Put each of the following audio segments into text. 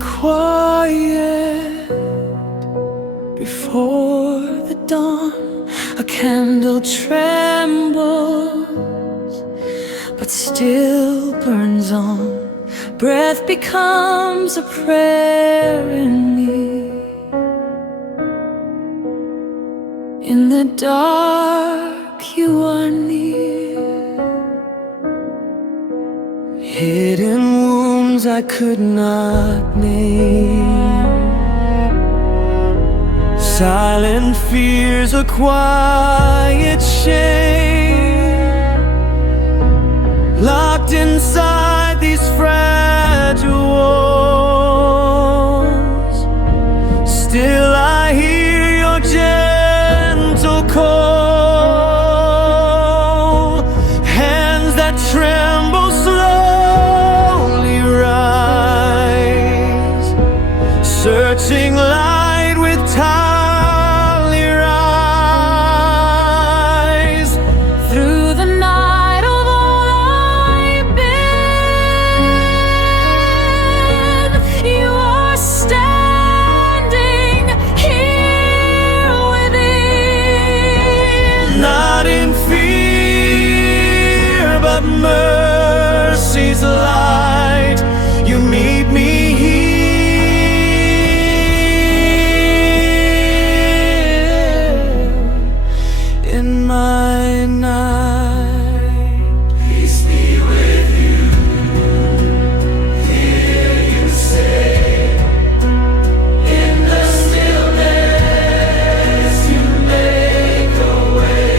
quiet before the dawn. A candle trembles, but still burns on. Breath becomes a prayer in me. In the dark you are near. Hidden wounds I could not name. Silent fears, a quiet shame. Locked inside these fragile walls. Still I hear your gentle call. Hands that tremble slowly rise, searching light with tiny eyes. Through the night of all I've been, you are standing here within. Not in fear, but mercy's light. You meet me in my night. Peace be with you. Hear you say, in the stillness you make a way.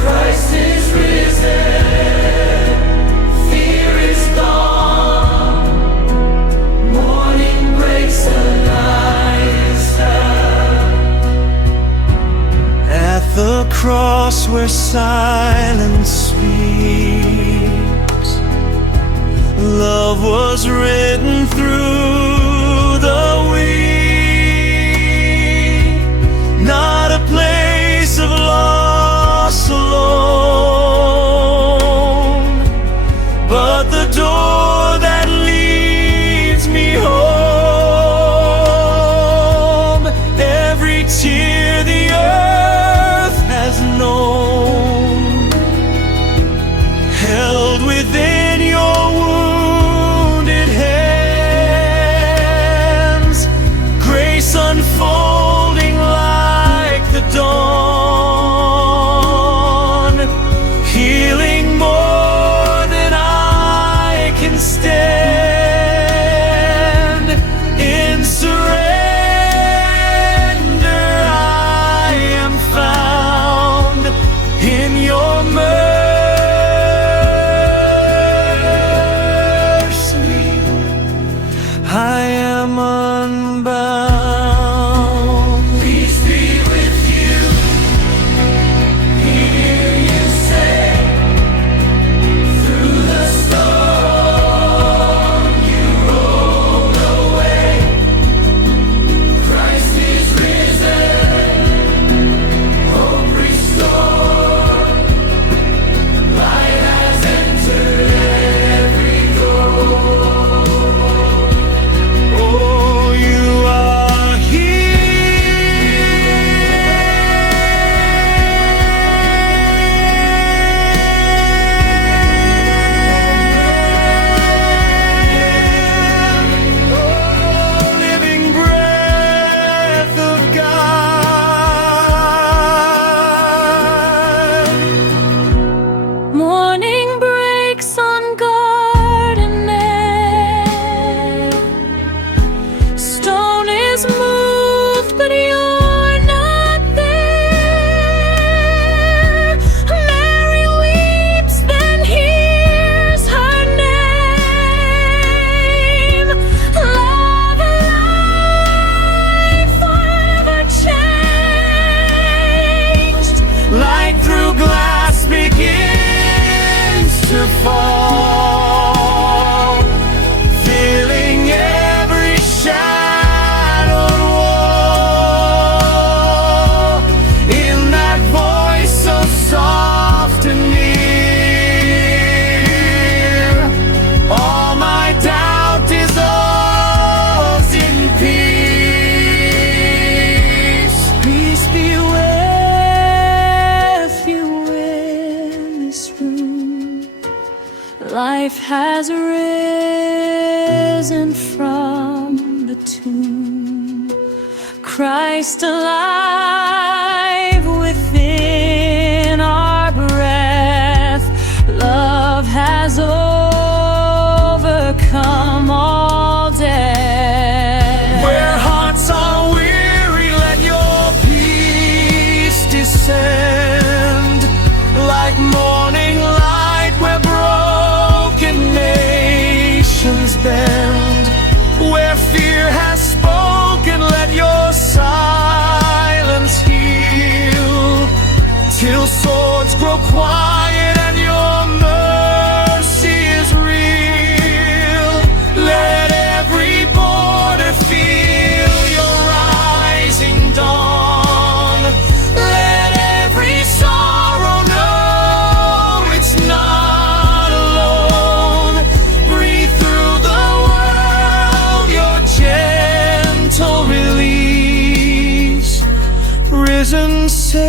Christ is risen, fear is gone. Morning breaks, the night is done. At the cross where silence speaks, love was written through the weak. Not a place of loss alone, but the door that leads me home. Every tear the earth has known, held within your wounded hands. Grace unfolding like the dawn, healing more than I can stand. In surrender I am found, in your mercy I am unbound. Peace be with you. Hear you say, through the storm you roll away. Christ is risen, hope restored. Light has entered every door. Oh, you are here. Oh, living breath of God. Morning breaks on garden air. Stone is moved, but you're not there. Mary weeps, then hears her name. Love alive, forever changed. Light through glass begins to fall, filling every shadowed wall. In that voice so soft and near, all my doubt is over. has risen from the tomb. Christ alive within our breath. Love has overcome all death. Where hearts are weary, let your peace descend. Like morning light where broken nations bend. Where fear has spoken, let your silence heal. Till swords grow quiet and your mercy is real. Let every border feel your rising dawn. Let every sorrow know it's not alone. Breathe through the world your gentle release. Risen Savior,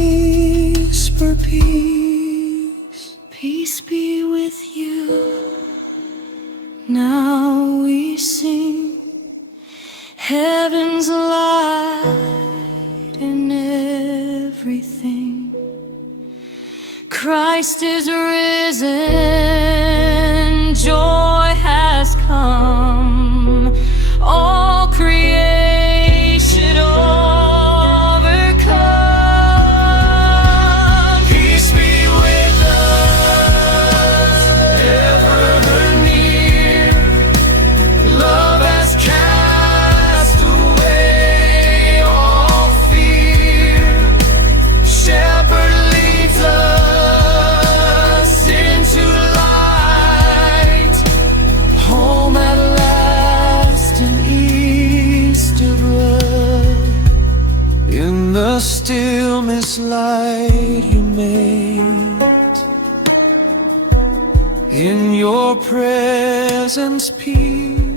whisper peace. Peace be with you. Now we sing heaven's light in everything. Christ is risen, joy has come. All creation overcome. Peace be with us, ever near. Love has cast away all fear. Shepherd leads us into light. Home at last in Easter blood. In the stillness light you made. In your presence peace.